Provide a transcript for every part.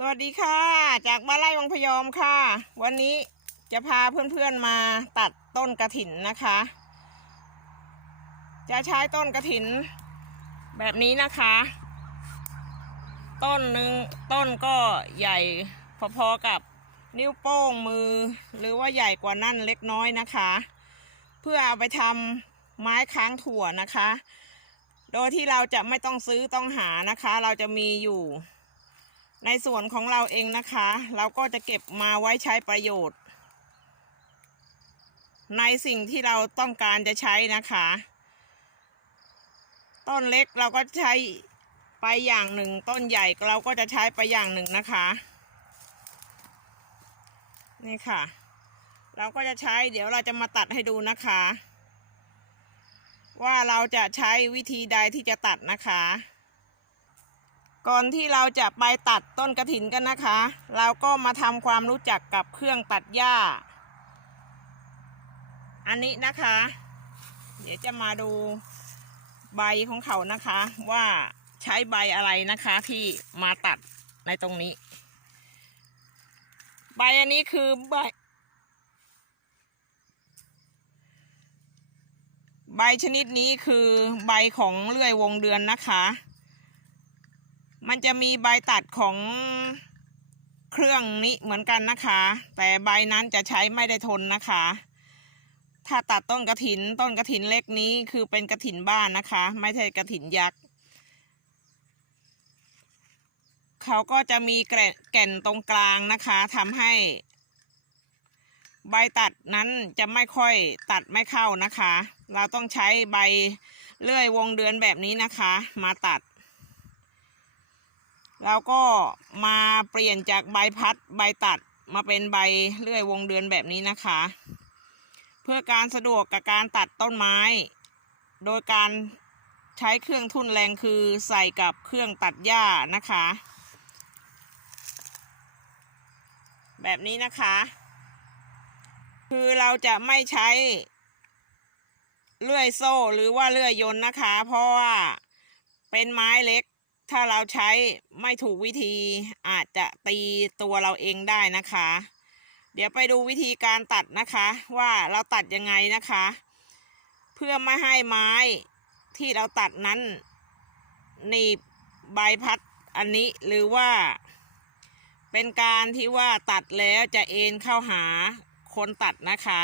สวัสดีค่ะ จากบ้านไร่วังพยอมค่ะ วันนี้จะพาเพื่อนๆมาตัดต้นกระถินนะคะ จะใช้ต้นกระถินแบบนี้นะคะ ต้นหนึ่งต้นก็ใหญ่พอๆกับนิ้วโป้งมือ หรือว่าใหญ่กว่านั่นเล็กน้อยนะคะ เพื่อเอาไปทำไม้ค้างถั่วนะคะ โดยที่เราจะไม่ต้องซื้อต้องหานะคะ เราจะมีอยู่ ในส่วนของเราเองนะคะ เราก็จะเก็บมาไว้ใช้ประโยชน์ ในสิ่งที่เราต้องการจะใช้นะคะ ต้นเล็กเราก็ใช้ไปอย่างหนึ่ง ต้นใหญ่เราก็จะใช้ไปอย่างหนึ่งนะคะ นี่ค่ะ เราก็จะใช้เดี๋ยวเราจะมาตัดให้ดูนะคะ ว่าเราจะใช้วิธีใดที่จะตัดนะคะ ก่อนที่เราจะไปตัดต้นกระถินกันนะคะ เราก็มาทำความรู้จักกับเครื่องตัดหญ้า อันนี้นะคะ เดี๋ยวจะมาดูใบของเขานะคะ ว่าใช้ใบอะไรนะคะที่มาตัดในตรงนี้ ใบอันนี้คือใบใบชนิดนี้คือใบของเลื่อยวงเดือนนะคะ มันจะมีใบตัดของเครื่องนี้เหมือนกันนะคะ แต่ใบนั้นจะใช้ไม่ได้ทนนะคะ ถ้าตัดต้นกระถิน ต้นกระถินเล็กนี้คือเป็นกระถินบ้านนะคะ ไม่ใช่กระถินยักษ์เขาก็จะมีแกะแก่นตรงกลางนะคะทำให้ใบตัดนั้นจะไม่ค่อยตัดไม่เข้านะคะ เราต้องใช้ใบเลื่อยวงเดือนแบบนี้นะคะ มาตัด เราก็มาเปลี่ยนจากใบพัดใบตัดมาเป็นใบเลื่อยวงเดือนแบบนี้นะคะ เพื่อการสะดวกกับการตัดต้นไม้ โดยการใช้เครื่องทุ่นแรงคือใส่กับเครื่องตัดหญ้านะคะ แบบนี้นะคะ คือเราจะไม่ใช้เลื่อยโซ่หรือว่าเลื่อยยนต์นะคะ เพราะว่าเป็นไม้เล็ก ถ้าเราใช้ไม่ถูกวิธีอาจจะตีตัวเราเองได้นะคะ เดี๋ยวไปดูวิธีการตัดนะคะ ว่าเราตัดยังไงนะคะ เพื่อไม่ให้ไม้ที่เราตัดนั้นหนีบใบพัดอันนี้หรือว่าเป็นการที่ว่าตัดแล้วจะเอ็นเข้าหาคนตัดนะคะ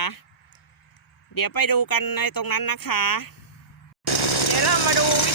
เดี๋ยวไปดูกันในตรงนั้นนะคะ เดี๋ยวเรามาดูวิ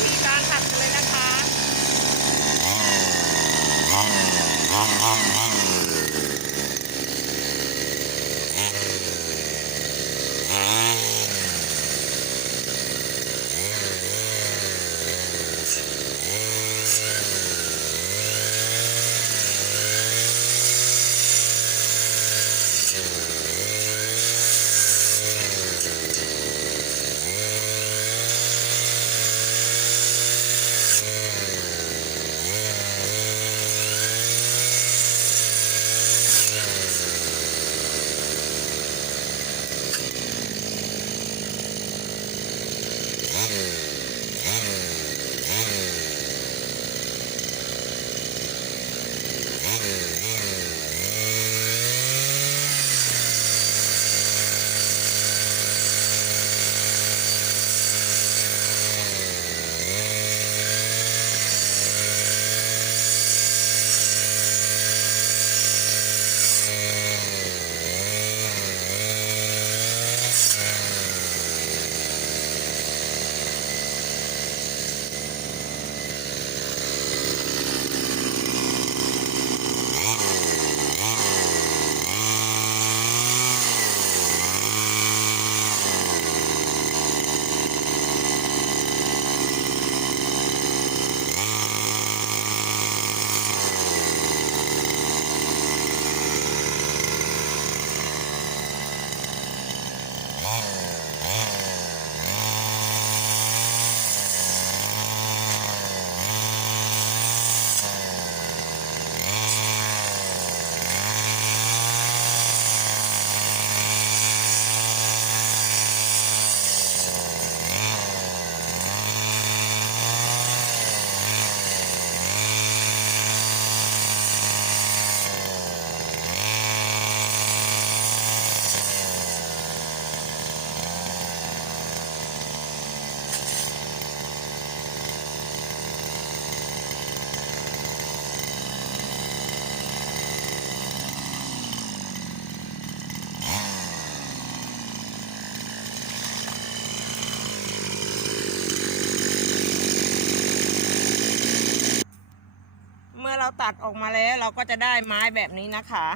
ตัดออกมาแล้วเราก็จะได้ไม้แบบนี้นะคะ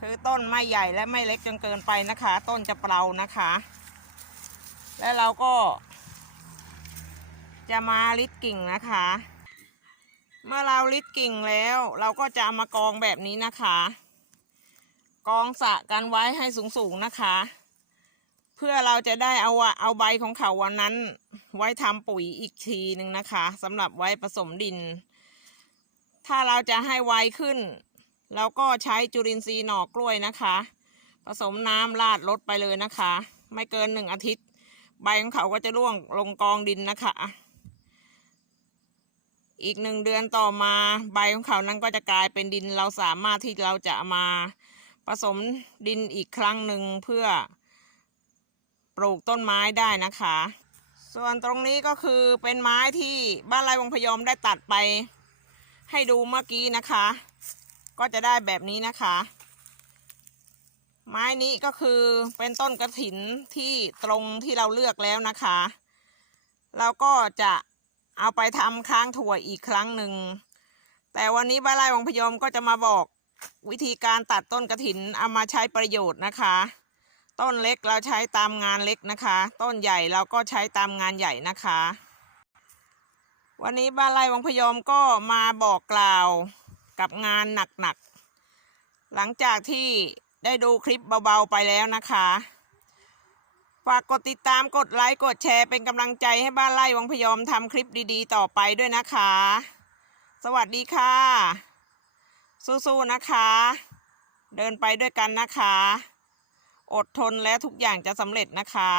คือต้นไม่ใหญ่และไม่เล็กจนเกินไปนะคะ ต้นจะเปล่านะคะ และเราก็ จะมาลิดกิ่งนะคะ เมื่อเราลิดกิ่งแล้ว เราก็จะามากองแบบนี้นะคะ กองสะกันไว้ให้สูงๆนะคะ เพื่อเราจะได้เอาเอาใบของเขาวันนั้น ไว้ทำปุ๋ยอีกทีหนึ่งนะคะสำหรับไว้ผสมดิน ถ้าเราจะให้ไวขึ้น เราก็ใช้จุลินทรีย์หน่อกล้วยนะคะ ผสมน้ำราดลดไปเลยนะคะ ไม่เกินหนึ่งอาทิตย์ ใบของเขาก็จะร่วงลงกองดินนะคะ อีกหนึ่งเดือนต่อมาใบของเขานั้นก็จะกลายเป็นดินเราสามารถที่เราจะมาผสมดินอีกครั้งหนึ่งเพื่อปลูกต้นไม้ได้นะคะ ส่วนตรงนี้ก็คือเป็นไม้ที่บ้านไรวงพยอมได้ตัดไป ให้ดูเมื่อกี้นะคะ ก็จะได้แบบนี้นะคะ ไม้นี้ก็คือเป็นต้นกระถินที่ตรงที่เราเลือกแล้วนะคะ เราก็จะเอาไปทำค้างถั่วอีกครั้งหนึ่ง แต่วันนี้บ้านไร่วังพยอมก็จะมาบอกวิธีการตัดต้นกระถินเอามาใช้ประโยชน์นะคะ ต้นเล็กเราใช้ตามงานเล็กนะคะ ต้นใหญ่เราก็ใช้ตามงานใหญ่นะคะ วันนี้บ้านไร่วังพยอมก็มาบอกกล่าวกับงานหนักๆ หลังจากที่ได้ดูคลิปเบาๆไปแล้วนะคะ ฝากกดติดตามกดไลค์กดแชร์เป็นกำลังใจให้บ้านไร่วังพยอมทำคลิปดีๆ ต่อไปด้วยนะคะ สวัสดีค่ะ สู้ๆนะคะ เดินไปด้วยกันนะคะ อดทนและทุกอย่างจะสำเร็จนะคะ